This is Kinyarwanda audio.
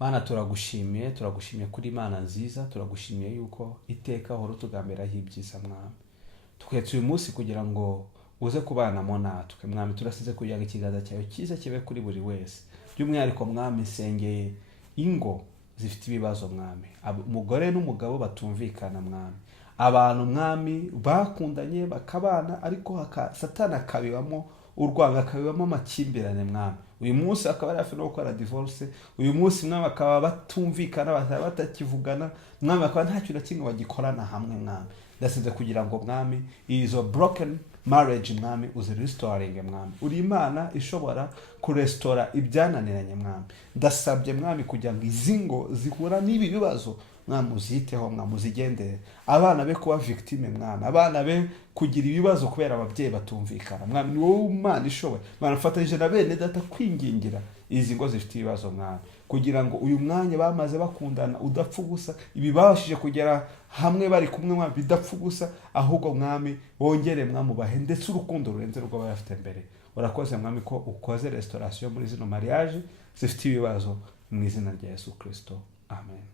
Mana turagushimiye kuri Imana nziza, turagushimiye yuko iteka uhora utugambiraho ibyiza mwami. Twetse uyu munsi kugira ngo uze kubanamo natwe mwami, turasize kugira ngo ikiganza cyawe cyiza kibe kuri buri wese. By'umwihariko mwami, nsengeye ingo zifite ibibazo mwami, umugore n'umugabo batumvikana mwami, abantu mwami bakundanye bakabana ariko Satani akabibamo urwanga, akabibamo amakimbirane mwami. Uyu munsi akaba ari hafi no gukora divorce, uyu munsi mwami akaba batumvikana, batakivugana mwami, akaba nta kintu na kimwe bagikorana hamwe mwami. Ndasize kugira ngo mwami izo broken marriage mwami uzi restoring mwami, uri Imana ishobora kurestora ibyananiranye mwami. Ndasabye mwami kugira ngo izi ngo zihura n'ibi bibazo mwami uziteho mwami, uzigendere, abana be kuba victime mwami, abana be kugira ibibazo kubera ababyeyi batumvikana mwami. Ni wowe Imana ishoboye mwami, mfatanyije na bene data kwingingira izi ngo zifite ibibazo mwami, kugira ngo uyu mwanya bamaze bakundana udapfa ubusa, ibi babashije kugera hamwe bari kumwe mwami bidapfa ubusa, ahubwo mwami wongere mwami ubahe ndetse urukundo rurenze rwo bafite mbere. Urakoze mwami ko ukoze restoration muri zino mariage zifite ibibazo, mu izina rya Yesu Kristo, amen.